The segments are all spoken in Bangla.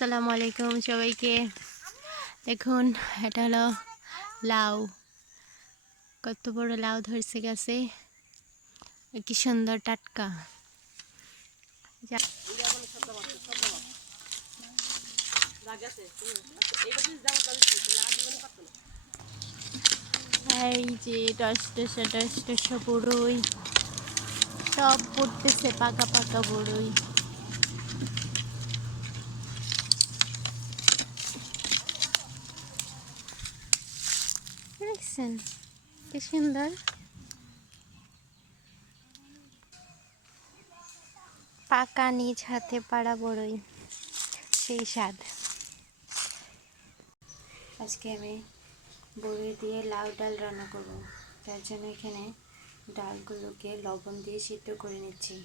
আসসালামু আলাইকুম সবাইকে। দেখুন, এটা হলো লাউ। কত বড় লাউ ধরছে গেছে। কি সুন্দর টাটকা। এই যে টস টসা, টস বড়ই সব পড়তেছে পাকা পাকা বড়ই দেখছেন কি সুন্দর? পাকা নিজ হাতে পাড়া বড়ই, সেই স্বাদ। আজকে আমি বড়ি দিয়ে লাউ ডাল রান্না করব। তার জন্য এখানে ডালগুলোকে লবণ দিয়ে সিদ্ধ করে নিচ্ছি।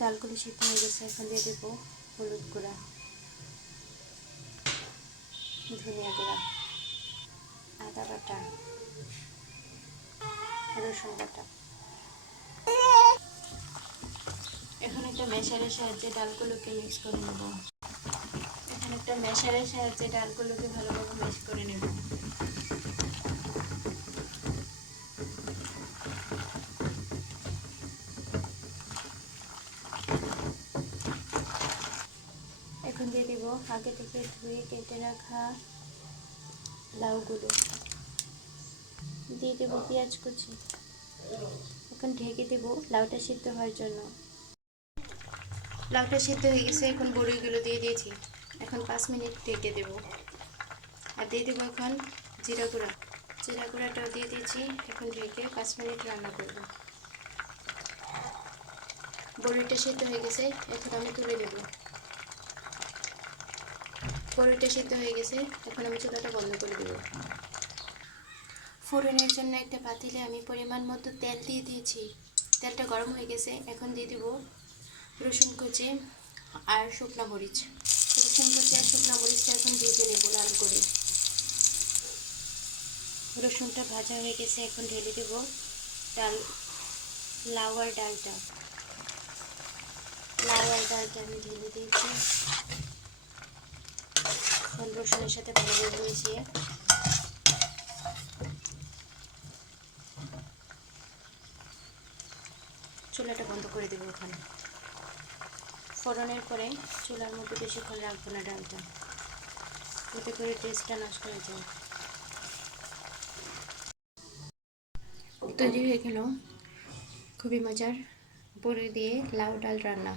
ডালগুলো সিদ্ধ হয়ে গেছে, এখন দিয়ে দেবো হলুদ গুঁড়া, ধনিয়া গুঁড়া। এখন একটা মেশারের সাহায্যে ডালগুলোকে মিক্স করে নেব। এখন একটা মেশারের সাহায্যে ডালগুলোকে ভালোভাবে মিক্স করে নেব। এখন দিয়ে দিব আগে থেকে ধুয়ে কেটে রাখা লাউগুলো। দিয়ে দেবো পেঁয়াজ কুচি। এখন ঢেকে দেবো লাউটা সিদ্ধ হওয়ার জন্য। লাউটা সিদ্ধ হয়ে গেছে, এখন বড়িগুলো দিয়ে দিয়েছি। এখন পাঁচ মিনিট ঢেকে দেব। আর দিয়ে দেবো এখন জিরা গুঁড়া। জিরা গুঁড়াটাও দিয়ে দিয়েছি, এখন ঢেকে পাঁচ মিনিট রান্না করব। বড়িটা সিদ্ধ হয়ে গেছে, এখন আমি তুলে দেবো বড়িটা সিদ্ধ হয়ে গেছে, এখন আমি চুলাটা বন্ধ করে দেবো। ফোড়নের জন্য একটা পাতিলে আমি পরিমাণ মতো তেল দিয়ে দিয়েছি। তেলটা গরম হয়ে গেছে, এখন দিয়ে দেবো রসুন কুচি আর শুকনা মরিচ। রসুন কুচি আর শুকনা মরিচটা এখন ভেজে নেব লাল করে। রসুনটা ভাজা হয়ে গেছে, এখন ঢেলে দেব ডাল, লাউ আর ডালটা। লাউ আর ডালটা আমি ঢেলে দিয়েছি। রসুনের সাথে ভালোভাবে মিশিয়ে চুলাটা বন্ধ করে দেবো ওখানে ফোড়নের পরে চুলার মধ্যে বেশিক্ষণ রাখব না ডালটা। ওতে করে টেস্টটা নষ্ট হয়ে যায়। তৈরি হয়ে গেল। খুবই মজার। বড়ি দিয়ে লাউ ডাল রান্না।